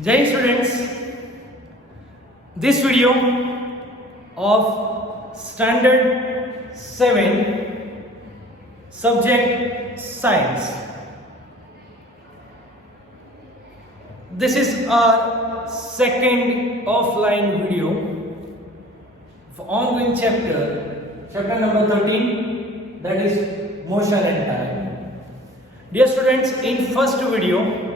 Jai Hind students, this video of standard 7 subject science. This is our second offline video of ongoing chapter number 13, that is motion and time. Dear students, in first video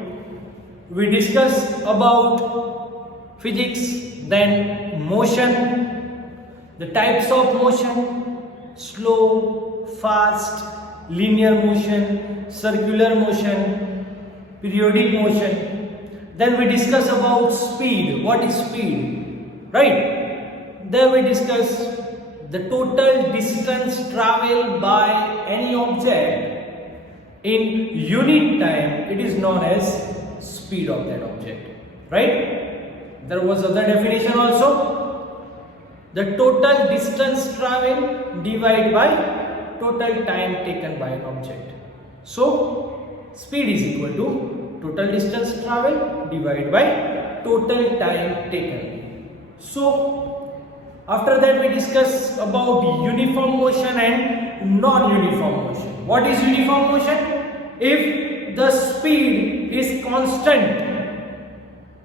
we discussed about physics, then motion, the types of motion, slow, fast, linear motion, circular motion, periodic motion. Then we discuss about speed. What is speed? Right? Then we discuss the total distance traveled by any object in unit time. It is known as speed of that object. Right? There was other definition also. The total distance traveled divided by total time taken by an object. So speed is equal to total distance traveled divided by total time taken. So after that we discuss about uniform motion and non-uniform motion. What is uniform motion? If the speed is constant,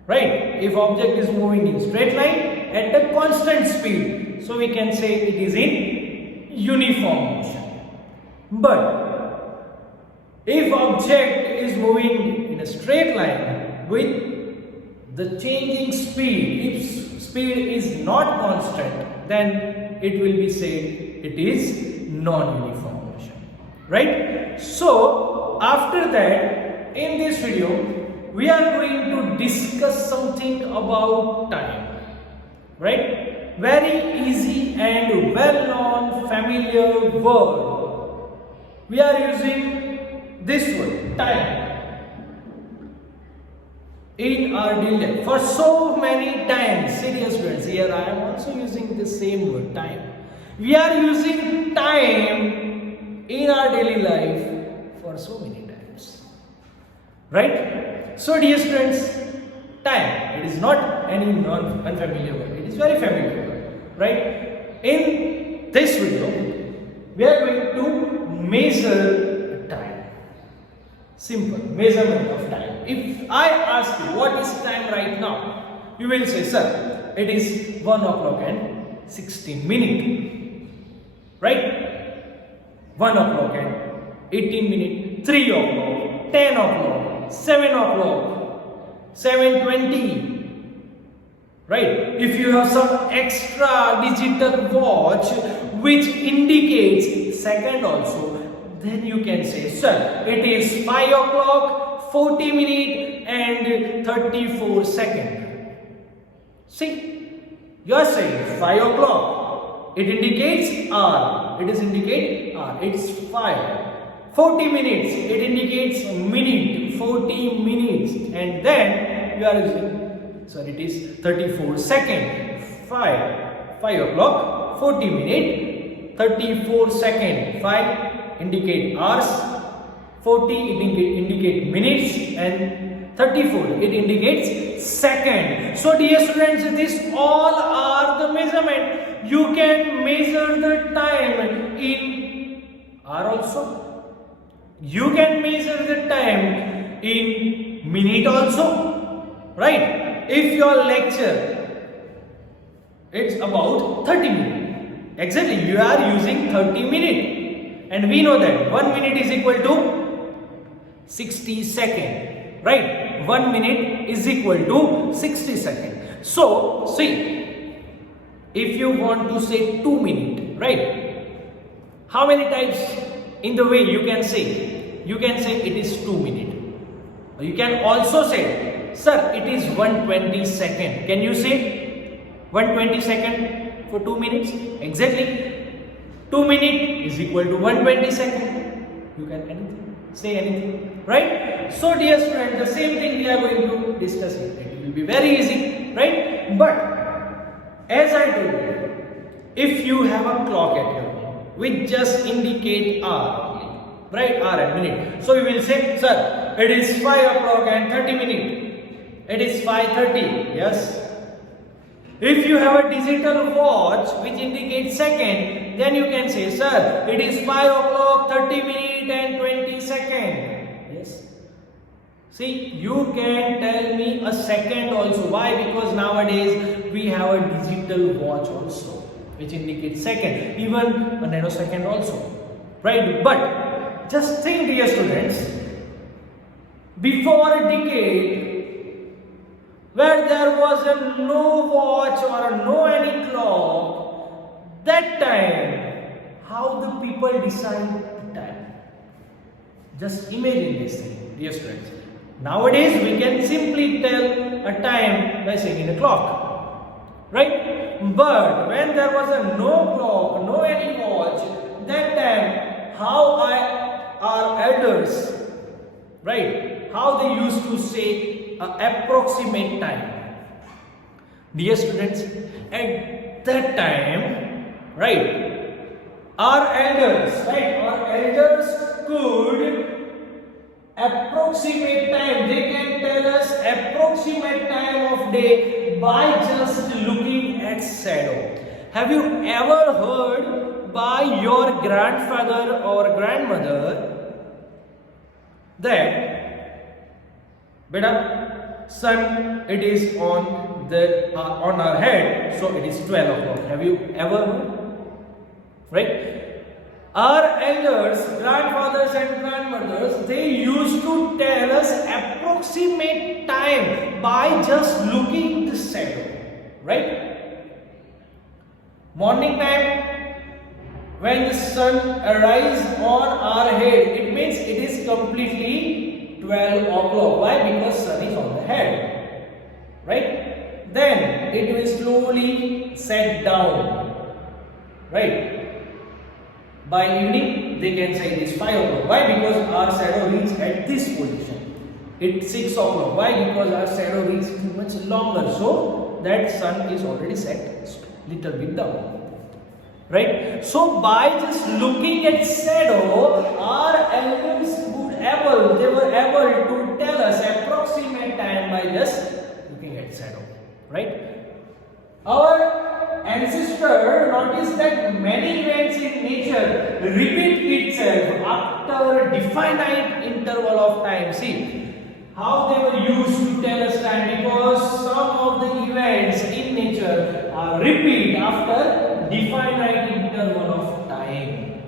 right? If object is moving in straight line at a constant speed, so we can say it is in uniform motion. But if object is moving in a straight line with the changing speed, if speed is not constant, then it will be said it is non-uniform motion. Right? So after that, in this video we are going to discuss something about time. Right? Very easy and well known familiar word. We are using this word, time, in our daily life for so many times. Serious students, here I am also using the same word, time. We are using time in our daily life for so many times. Right? So dear students, time, it is not any unfamiliar word, it is very familiar word. Right? In this video we are going to measure time. Simple measurement of time. If I ask you what is time right now, you will say, sir, it is 1 o'clock and 16 minutes. Right? 1 o'clock and 18 minutes, 3 o'clock, 10 o'clock, 7 o'clock, 7:20. Right? If you have some extra digital watch which indicates second also, then you can say, sir, it is 5 o'clock, 40 minutes and 34 seconds. See, you are saying 5 o'clock. It indicates hour. It is indicate hour. It's 5. 40 minutes. It indicates minute. 40 minutes. And then you are using, sorry, it is 34 seconds. 5 o'clock, 40 minutes, 34 seconds. 5 indicate hours, 40 it indicate minutes, and 34 it indicates second. So dear students, this all are the measurement. You can measure the time in hour also. You can measure the time in minute also. Right? If your lecture it's about 30 minutes, exactly you are using 30 minutes. And we know that 1 minute is equal to 60 seconds. Right? 1 minute is equal to 60 seconds. So, see, if you want to say 2 minutes, right? How many times in the way you can say? You can say it is 2 minutes. You can also say, sir, it is 120 seconds. Can you say 120 seconds for 2 minutes? Exactly. 2 minutes is equal to 120 seconds. You can say anything, right? So dear student, the same thing we are going to discuss here. It will be very easy, right? But as I told you, if you have a clock at your home which just indicate hour, right? Hour and minute. So you will say, sir, it is 5 o'clock and 30 minutes. It is 5:30. Yes. If you have a digital watch which indicates second, then you can say, sir, it is 5 o'clock, 30 minutes and 20 seconds. Yes. See, you can tell me a second also. Why? Because nowadays we have a digital watch also which indicates second, even a nanosecond also. Right? But just think, dear students, before a decade, where there was a no watch or a no any clock, that time, how the people decide the time? Just imagine this thing, dear students. Nowadays, we can simply tell a time by saying a clock, right? But when there was a no clock, no any watch, that time, how our elders, right? How they used to say approximate time. Dear students, at that time, right, our elders could approximate time. They can tell us approximate time of day by just looking at shadow. Have you ever heard by your grandfather or grandmother that, beta, sun, it is on our head, so it is 12 o'clock. Have you ever heard? Right? Our elders, grandfathers and grandmothers, they used to tell us approximate time by just looking the shadow. Right? Morning time, when the sun arises on our head, it means it is completely 12 o'clock. Why? Because sun is on the head. Right? Then it will slowly set down. Right? By evening, they can say it is 5 o'clock. Why? Because our shadow reaches at this position. It's 6 o'clock. Why? Because our shadow reaches too much longer. So that sun is already set little bit down. Right? So by just looking at shadow, our elders they were able to tell us approximate time by just looking at shadow. Right? Our ancestor noticed that many events in nature repeat itself after a definite interval of time. See how they were used to tell us time, because some of the events in nature are repeat after definite interval of time.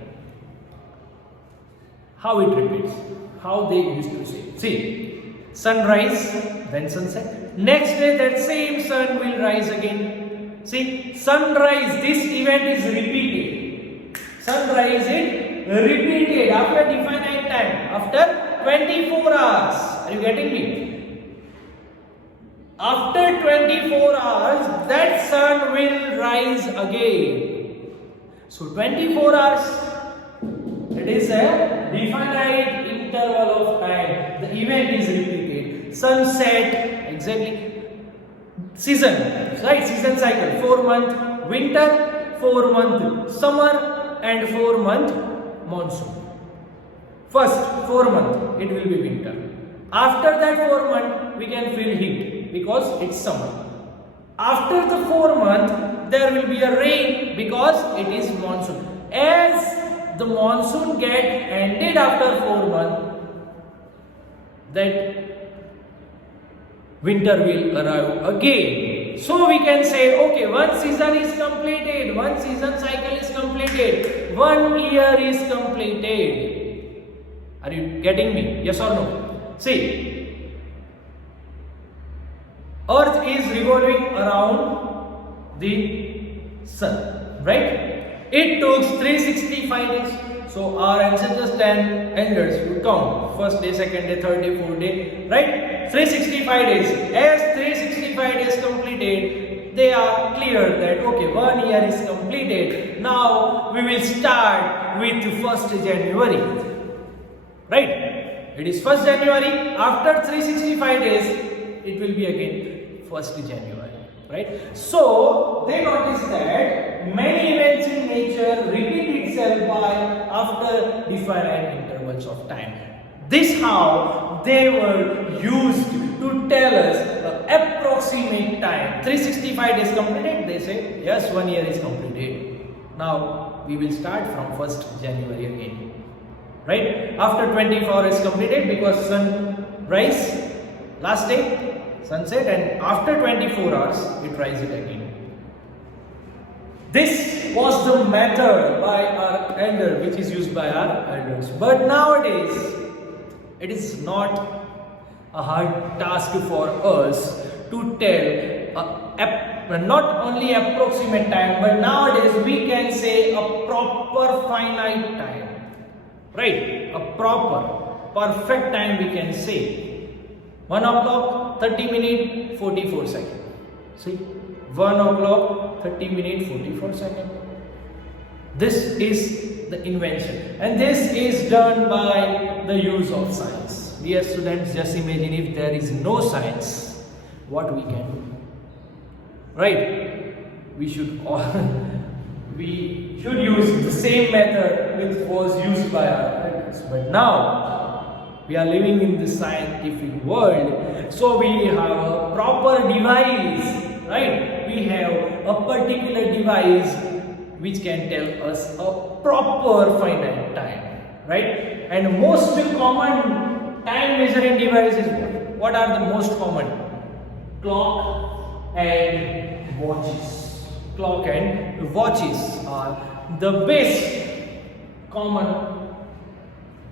How it repeats? How they used to say. See, sunrise, then sunset. Next day that same sun will rise again. See, sunrise, this event is repeated. Sunrise is repeated after definite time, after 24 hours. Are you getting me? After 24 hours, that sun will rise again. So 24 hours, it is a definite interval of time. The event is repeated. Sunset, exactly. Season, right? Season cycle. 4-month winter, 4-month summer, and 4-month monsoon. First 4 months it will be winter. After that 4 months we can feel heat because it's summer. After the 4 months there will be a rain because it is monsoon. As the monsoon get ended after 4 months, that winter will arrive again. So we can say, okay, one season is completed, one season cycle is completed, 1 year is completed. Are you getting me? Yes or no? See, Earth is revolving around the sun, right? It took 365 days. So our ancestors and elders would count first day, second day, third day, fourth day, right? 365 days. As 365 days completed, they are clear that okay, 1 year is completed. Now we will start with 1st January, right? It is 1st January. After 365 days, it will be again 1st January, right? So they notice that many events in nature repeat itself by after definite intervals of time. This how they were used to tell us the approximate time. 365 days completed, they say yes, 1 year is completed. Now we will start from 1st January again. Right? After 24 hours is completed, because sunrise, last day, sunset, and after 24 hours it rises again. This was the method by our elder, which is used by our elders. But nowadays, it is not a hard task for us to tell not only approximate time, but nowadays we can say a proper finite time. Right? A proper, perfect time we can say. 1 o'clock, 30 minutes, 44 seconds. See? 1 o'clock, 30 minutes, 44 seconds. This is the invention. And this is done by the use of science. Dear students, just imagine if there is no science, what we can do. Right? We should use the same method which was used by our elders. But now we are living in the scientific world, so we have a proper device, right? We have a particular device which can tell us a proper finite time, right? And most common time measuring device is what? What are the most common? Clock and watches. Clock and watches are the best common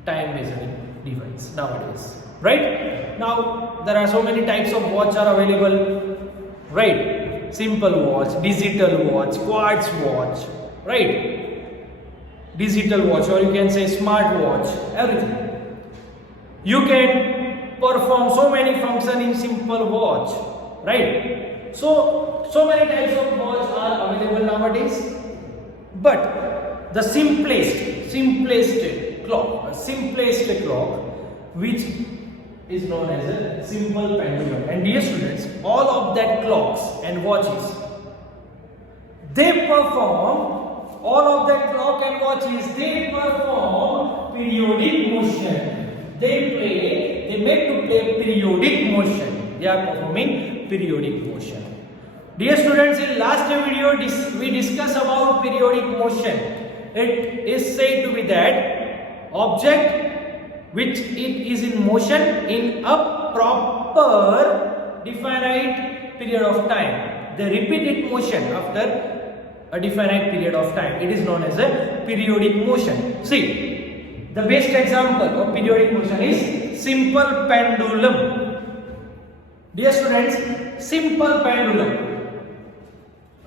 time measuring device nowadays, right? Now there are so many types of watch are available, right? Simple watch, digital watch, quartz watch, right? Digital watch, or you can say smart watch, everything. You can perform so many functions in simple watch, right? So many types of watch are available nowadays. But the simplest clock, which is known as a simple pendulum. And dear students, all of that clocks and watches, they perform periodic motion. They make to play periodic motion. They are performing periodic motion. Dear students, in last video we discussed about periodic motion. It is said to be that object which it is in motion in a proper definite period of time. They repeat its motion after a definite period of time. It is known as a periodic motion. See, the best example of periodic motion is simple pendulum. Dear students, simple pendulum.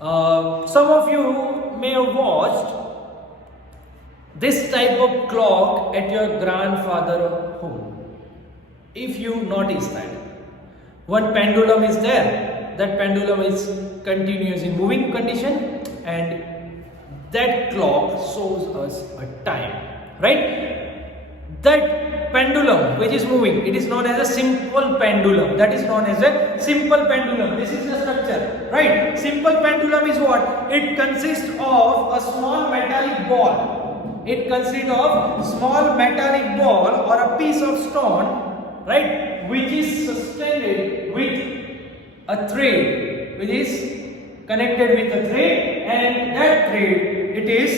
Some of you may have watched this type of clock at your grandfather's home. If you notice that one pendulum is there, that pendulum is continuous in moving condition, and that clock shows us a time, right? That pendulum which is moving, it is known as a simple pendulum. That is known as a simple pendulum. This is the structure, right? Simple pendulum is what? It consists of a small metallic ball. It consists of small metallic ball or a piece of stone, right, which is suspended with a thread, which is connected with a thread, and that thread, it is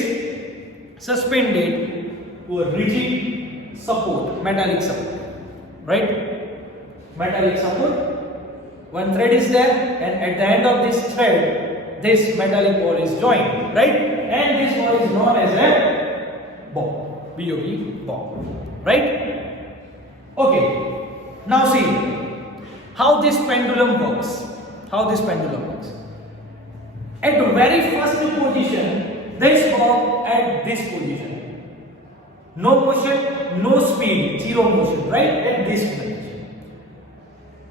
suspended to a rigid support, metallic support, right? Metallic support. One thread is there, and at the end of this thread, this metallic ball is joined, right? And this ball is known as a ball, B-O-B, ball, right? Okay, now see how this pendulum works. At the very first position, they stop at this position. No motion, no speed, zero motion, right? At this position.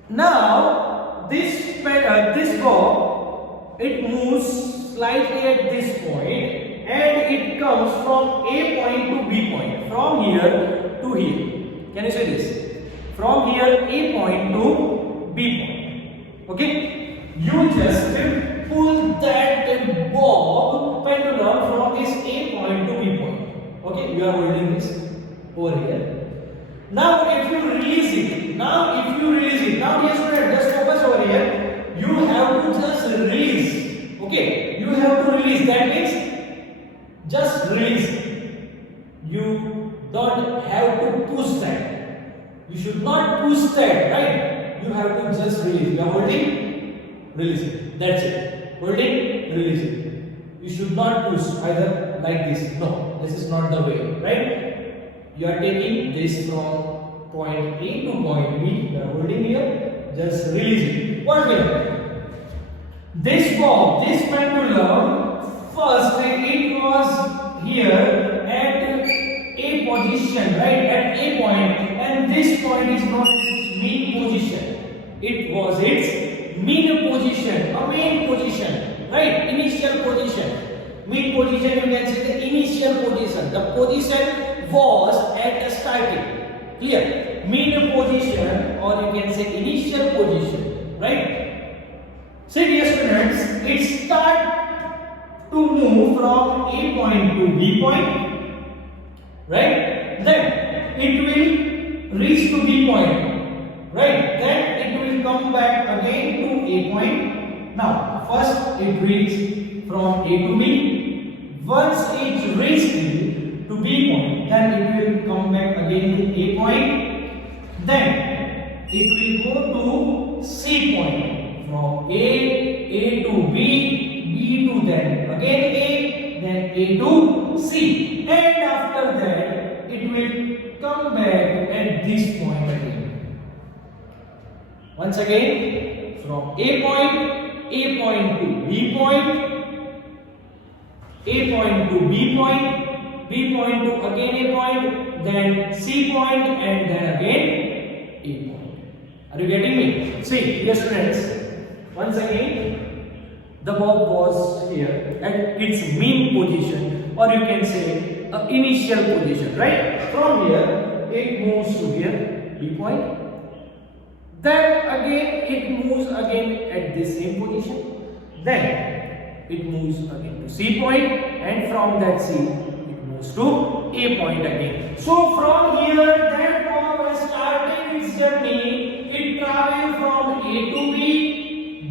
Now, this ball, it moves slightly at this point, and it comes from A point to B point, from here to here. Can you see this? From here A point to B point. Okay? You just pull that ball pendulum from this A point to B point. Okay? You are holding this over here. Now if you release it, now dear student, just focus over here. You have to just release. Okay, you have to release. That means just release. You don't have to push that. You should not push that, right? You have to just release. You are holding, release it. That's it. Holding, release it. You should not push either like this. No, this is not the way, right? You are taking this from point A to point B. You are holding here. Just release it. What will happen? This bob, this pendulum, first it was here at A position, right? At A point, and this point is known as its mean position. It was its mean position, a main position, right? Initial position. Mean position, you can say the initial position. The position was at the starting. Clear? Mean position, or you can say initial position, right? See dear students, it start to move from A point to B point, right? Then it will reach to B point, right? Then it will come back again to A point. Now, first it reaches from A to B. Once it reaches to B point, then it will come back again to A point. Then it will go to C point. From A to B, B to then again A, then A to C. And after that, it will come back at this point again. Once again, from A point to B point, A point to B point, B point to again A point, then C point, and then again A point. Are you getting me? See, dear students, once again, the bob was here at its mean position, or you can say initial position, right? From here, it moves to here, B point. Then again, it moves again at the same position. Then it moves again to C point, and from that C, it moves to A point again. So from here, that bob has started its journey. It travels from A to B.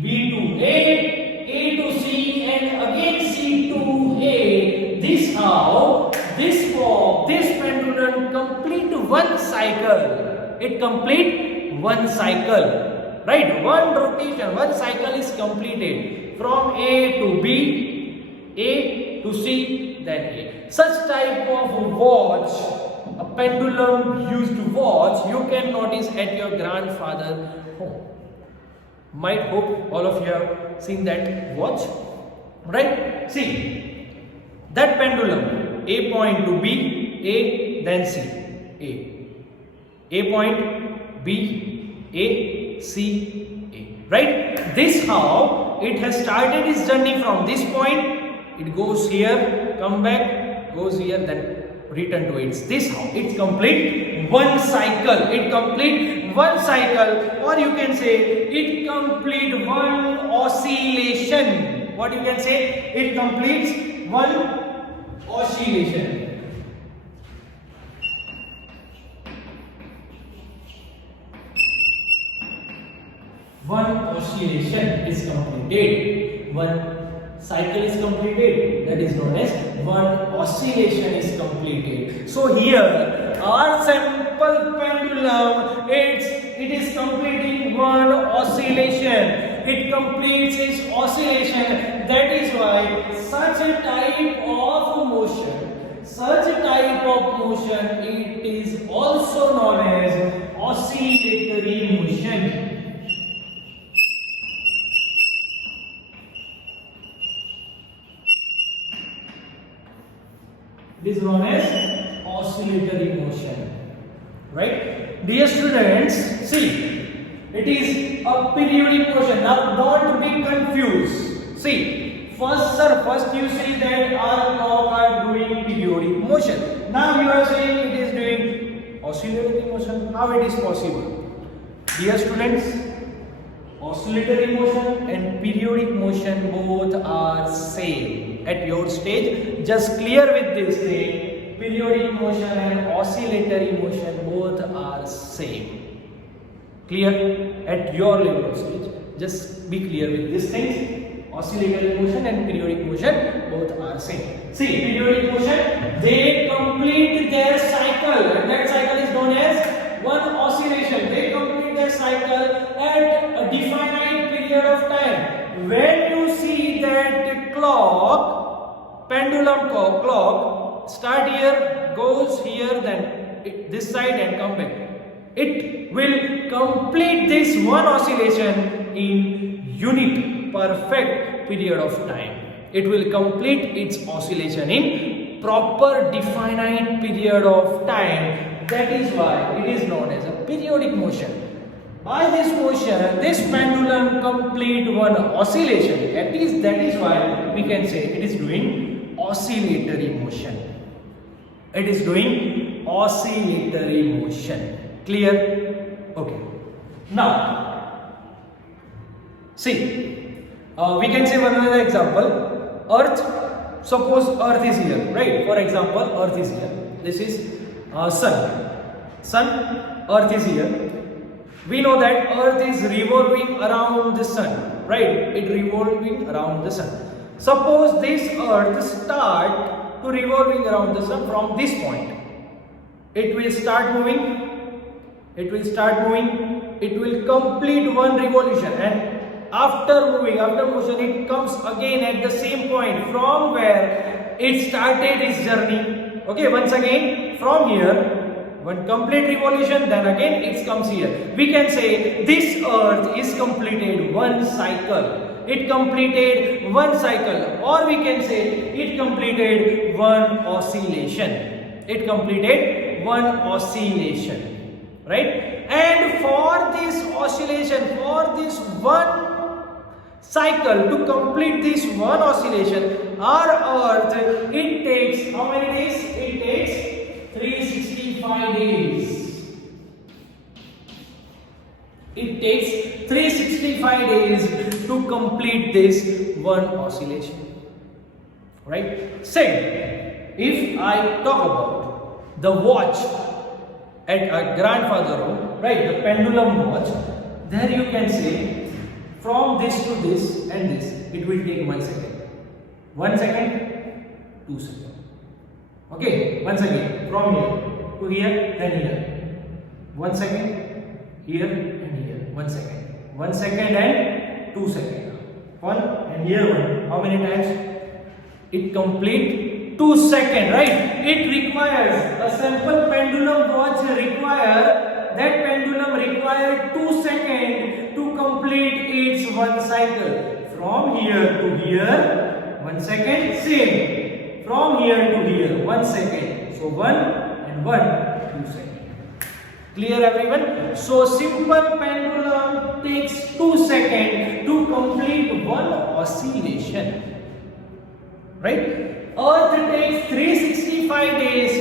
B to A to C, and again C to A. This how this bob, this pendulum complete one cycle. It complete one cycle, right? One rotation, one cycle is completed from A to B, A to C, then A. Such type of watch, a pendulum used to watch, you can notice at your grandfather's home. Might hope all of you have seen that watch, right? See, that pendulum, A point to B, A, then C, A point, B, A, C, A, right? This how it has started its journey from this point. It goes here, come back, goes here, then return to its. This how it complete one cycle. It complete one cycle, or you can say it complete one oscillation. What you can say? It completes one oscillation. One oscillation is completed. One cycle is completed. That is known as one oscillation is completed. So here our sample pendulum, it is completing one oscillation. It completes its oscillation. That is why such a type of motion, it is also known as oscillatory motion. It is known as oscillatory motion, right? Dear students, see, it is a periodic motion. Now don't be confused. See, first you see that our clock are doing periodic motion. Now you are saying it is doing oscillatory motion. How it is possible? Dear students, oscillatory motion and periodic motion both are same. At your stage, just clear with this thing. periodic motion and oscillatory motion both are same. Clear? At your level of stage, just be clear with these things. Oscillatory motion and periodic motion both are same. See, periodic motion, they complete their cycle, and that cycle is known as one oscillation. They complete their cycle at a definite period of time. When you see that clock, pendulum clock, start here, goes here, then this side and come back. It will complete this one oscillation in unit, perfect period of time. It will complete its oscillation in proper definite period of time. That is why it is known as a periodic motion. By this motion, this pendulum complete one oscillation. That is why we can say it is doing oscillatory motion. It is doing oscillatory motion. Clear? Okay. Now, see, we can say one another example. Earth, suppose Earth is here, right? For example, Earth is here. This is Sun, Earth is here. We know that Earth is revolving around the Sun, right? It revolving around the Sun. Suppose this Earth start to revolving around the Sun from this point. It will start moving. It will complete one revolution, and after motion, it comes again at the same point from where it started its journey. Okay, once again from here, one complete revolution, then again it comes here. We can say this Earth is completed one cycle. It completed one cycle, or we can say it completed one oscillation. It completed one oscillation. Right? And for this oscillation, for this one cycle, to complete this one oscillation, our Earth, it takes how many days? It takes 365 days. It takes 365 days to complete this one oscillation. Right? Same, if I talk about the watch at our grandfather home, right, the pendulum watch, there you can say from this to this and this, it will take 1 second. 1 second, 2 seconds. Okay, once again, from here to here, then here. 1 second, here and here. 1 second. 1 second and 2 seconds. 1 and here 1. How many times? It complete 2 seconds, right? It requires a simple pendulum watch that pendulum required 2 seconds to complete its one cycle. From here to here, 1 second, same. From here to here, 1 second. So 1 and 1, 2 seconds. Clear everyone? So simple pendulum takes 2 seconds to complete one oscillation. Right? Earth takes 365 days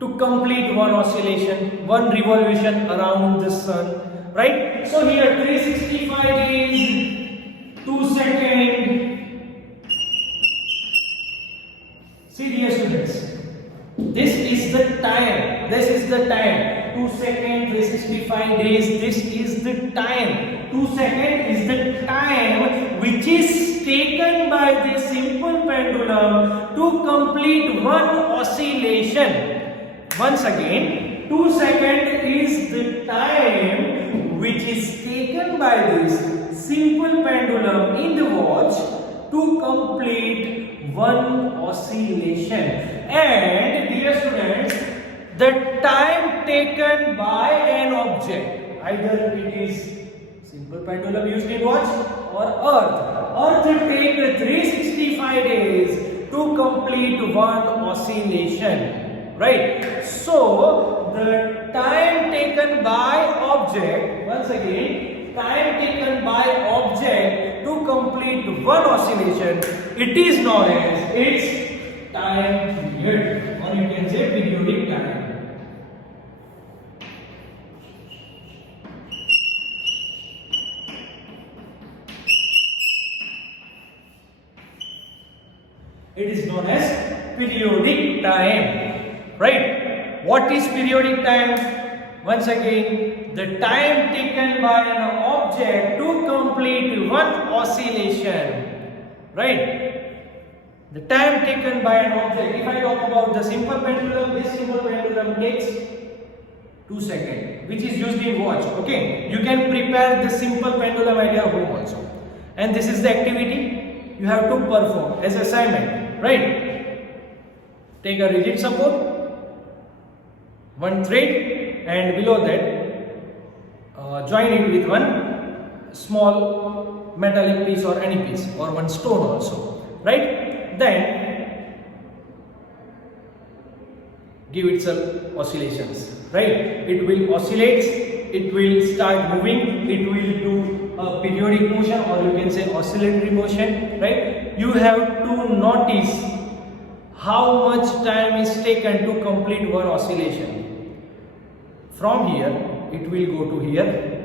to complete one oscillation, one revolution around the Sun. Right? So here 365 days, 2 seconds. See dear students, this is the time. 2 seconds, 365 days. This is the time. 2 seconds is the time which is taken by this simple pendulum to complete one oscillation. Once again, 2 seconds is the time which is taken by this simple pendulum in the watch to complete one oscillation. And dear students, the time taken by an object, either it is simple pendulum used in watch or Earth will take 365 days to complete one oscillation, right? So the time taken by object, once again, time taken by object to complete one oscillation, it is known as its time period, or you can say periodic time. It is known as periodic time, right? What is periodic time? Once again, the time taken by an object to complete one oscillation, right? The time taken by an object. If I talk about the simple pendulum, this simple pendulum takes 2 seconds, which is used in watch. Okay, you can prepare this simple pendulum at your home also, and this is the activity you have to perform as assignment, right? Take a rigid support, one thread, and below that join it with one small metallic piece or any piece, or one stone also, right? Then give it some oscillations, right? It will oscillate, it will start moving, it will do a periodic motion, or you can say oscillatory motion, right? You have to notice how much time is taken to complete one oscillation. From here, it will go to here,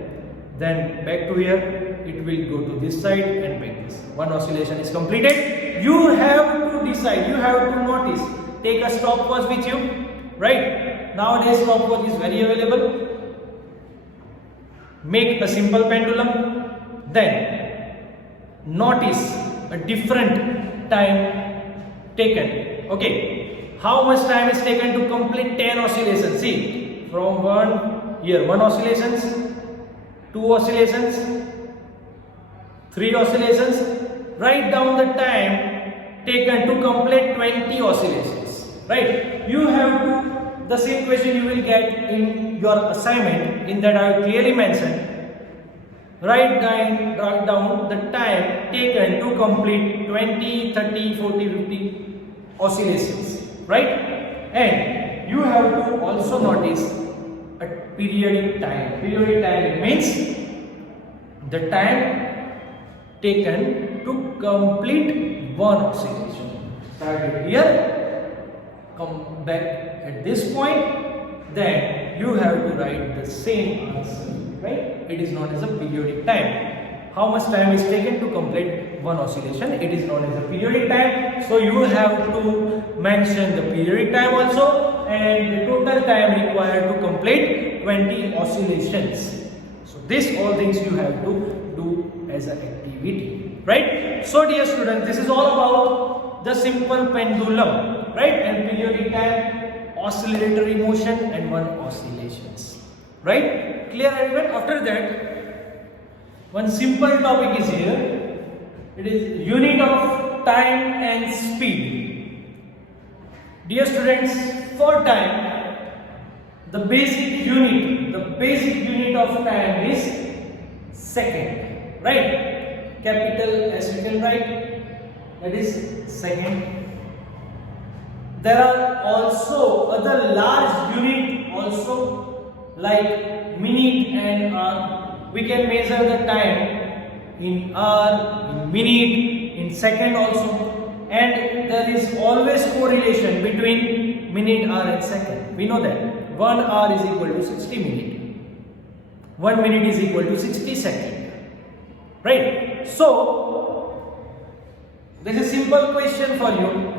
then back to here, it will go to this side and back this. One oscillation is completed. You have to decide, you have to notice, take a stopwatch with you, right? Nowadays stopwatch is very available. Make a simple pendulum, then notice a different time taken. Okay, how much time is taken to complete 10 oscillations? See, from one oscillations, 2 oscillations, 3 oscillations. Write down the time taken to complete 20 oscillations, right? You have to, the same question you will get in your assignment, in that I have clearly mentioned. Write down the time taken to complete 20, 30, 40, 50 oscillations, right? And you have to also notice a periodic time. Periodic time means the time taken to complete one oscillation. Started here, come back at this point, then you have to write the same answer, right? It is known as a periodic time. How much time is taken to complete one oscillation? It is known as a periodic time. So you have to mention the periodic time also, and the total time required to complete 20 oscillations. So this all things you have to do as an activity, right? So dear students, this is all about the simple pendulum, right? And periodic time, oscillatory motion, and one oscillations, right? Clear everyone? After that, one simple topic is here. It is unit of time and speed. Dear students, for time, the basic unit of time is second, right? Capital S you can write, that is second. There are also other large unit also, like minute and hour. We can measure the time in hour, in minute, in second also, and there is always correlation between minute, hour and second. We know that 1 hour is equal to 60 minutes, 1 minute is equal to 60 seconds, right? So there is a simple question for you.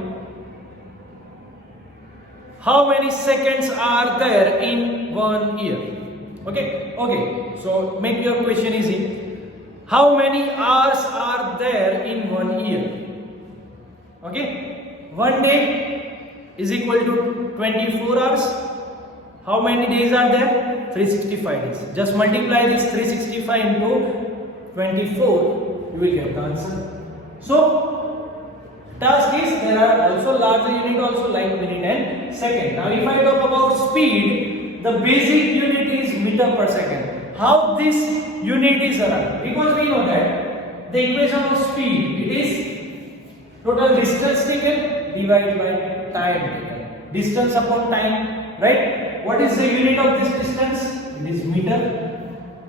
How many seconds are there in 1 year? Okay, so make your question easy. How many hours are there in 1 year? Okay, 1 day is equal to 24 hours. How many days are there? 365 days. Just multiply this 365 into 24, you will get the answer. So task is, there are also larger unit also, like minute and second. Now if I talk about speed, the basic unit is meter per second. How this unit is arrived? Because we know that the equation of speed, it is total distance taken divided by time taken. Distance upon time, right? What is the unit of this distance? It is meter.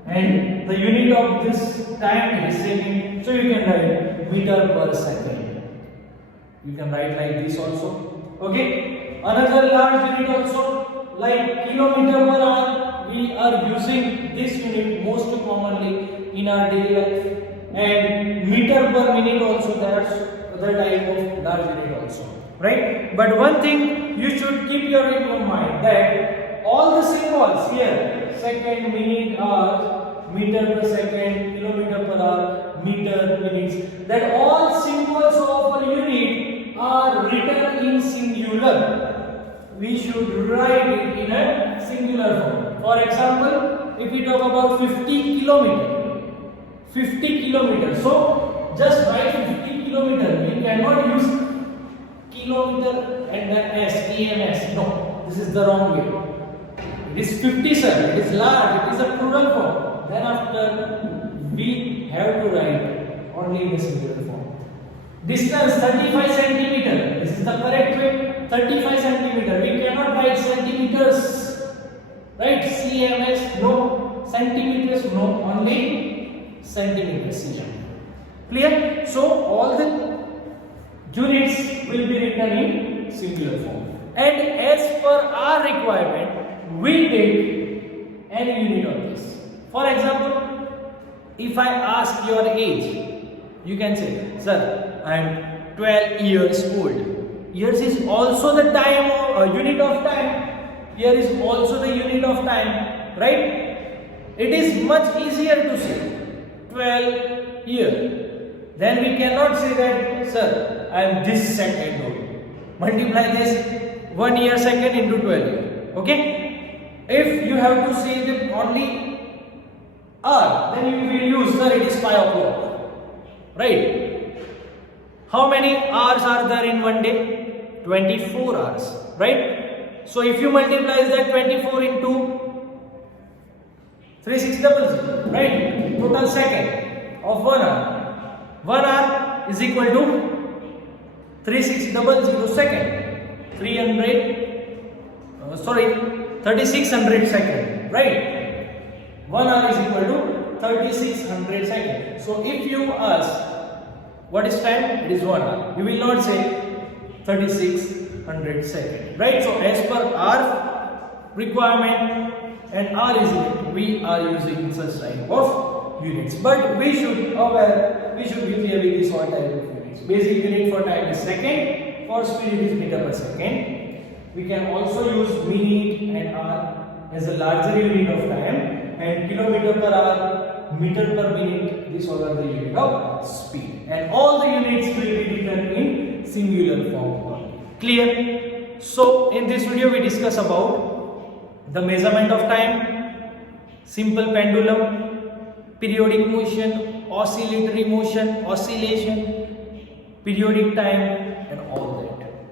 And the unit of this time is second. So you can write meter per second. You can write like this also. Okay. Another large unit also, like kilometer per hour. We are using this unit most commonly in our daily life. And meter per minute also, there are other type of large unit also. right? But one thing you should keep in your mind that all the symbols here, second, minute, hour, meter per second, kilometer per hour, meter, minutes, that all symbols of a unit are written in singular. We should write it in a singular form. For example, if we talk about 50 kilometer, 50 kilometers. So just write 50 kilometer. We cannot use kilometer and then s, EMS. No, this is the wrong way. It is 50, sir. It is large. It is a plural form. Then after we have to write only in the singular form. Distance 35 centimeter. This is the correct way. 35 centimeter. We cannot write centimeters. Right? CMS. No. Centimeters. No. Only centimeters. CM. Clear? So all the units will be written in singular form. And as per our requirement, we take any unit of this. For example, if I ask your age, you can say, sir, I am 12 years old. Years is also the time or unit of time. Here is also the unit of time, right? It is much easier to say 12 years. Then we cannot say that, sir, I am this second old. Multiply this 1 year second into 12 years. Okay? If you have to say that only hour, then you will use, sir, it is 5 o'clock. Right? How many hours are there in one day? 24 hours. Right? So if you multiply that 24 into 3600, right? Total second of 1 hour. 1 hour is equal to 3600 second. 3600 second. Right? 1 hour is equal to 3600 second. So if you ask what is time, it is 1 hour. You will not say 3600 second. Right? So as per our requirement and our is we are using such type of units. But we should be clear with this all type of units. Basic unit for time is second. For speed it is meter per second. We can also use minute and hour as a larger unit of time, and kilometer per hour, meter per minute. These all are the unit of speed. And all the units will be written in singular form. Clear? So in this video we discuss about the measurement of time, simple pendulum, periodic motion, oscillatory motion, oscillation, periodic time, and all that.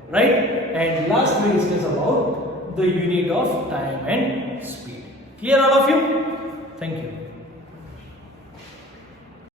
Right? And last we discuss about the unit of time and speed. Clear all of you?